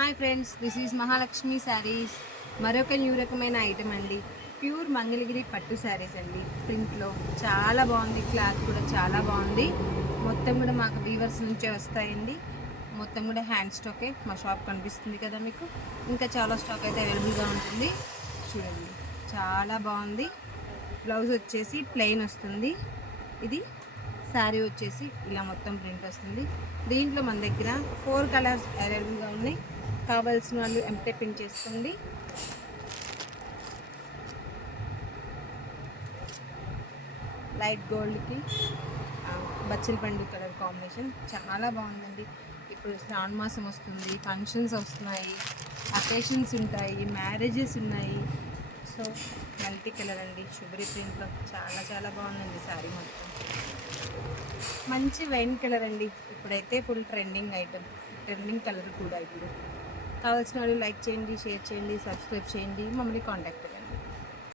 Hi friends, this is Mahalakshmi saris. మరొక new రకమైన item అండి. ప్యూర్ మంగళగిరి పట్టు శారీస్ అండి. ప్రింట్లో చాలా బాగుంది, క్లాత్ కూడా చాలా బాగుంది. మొత్తం కూడా మాకు వీవర్స్ నుంచే వస్తాయండి. మొత్తం కూడా హ్యాండ్ స్టాకే. మా షాప్ కనిపిస్తుంది కదా మీకు. ఇంకా చాలా స్టాక్ అయితే అవైలబుల్గా ఉంటుంది. చూడండి, చాలా బాగుంది. బ్లౌజ్ వచ్చేసి ప్లెయిన్ వస్తుంది. ఇది శారీ వచ్చేసి ఇలా మొత్తం ప్రింట్ వస్తుంది. దీంట్లో మన దగ్గర 4 కలర్స్ అవైలబుల్గా ఉన్నాయి. కావాల్సిన వాళ్ళు ఎంటే పిన్ చేసుకోండి. లైట్ గోల్డ్కి బచ్చల పండు కలర్ కాంబినేషన్ చాలా బాగుందండి. ఇప్పుడు శ్రావణ మాసం వస్తుంది, ఫంక్షన్స్ వస్తున్నాయి, అకేషన్స్ ఉంటాయి, మ్యారేజెస్ ఉన్నాయి. సో మల్టీ కలర్ అండి, షుగరీ ప్రింట్లో చాలా చాలా బాగుందండి శారీ మొత్తం. మంచి వైన్ కలర్ అండి. ఇప్పుడైతే full trending item, trending colour కూడా. ఇప్పుడు కావాల్సిన వాళ్ళు లైక్ చేయండి, షేర్ చేయండి, సబ్స్క్రైబ్ చేయండి, మమ్మల్ని కాంటాక్ట్ చేయండి.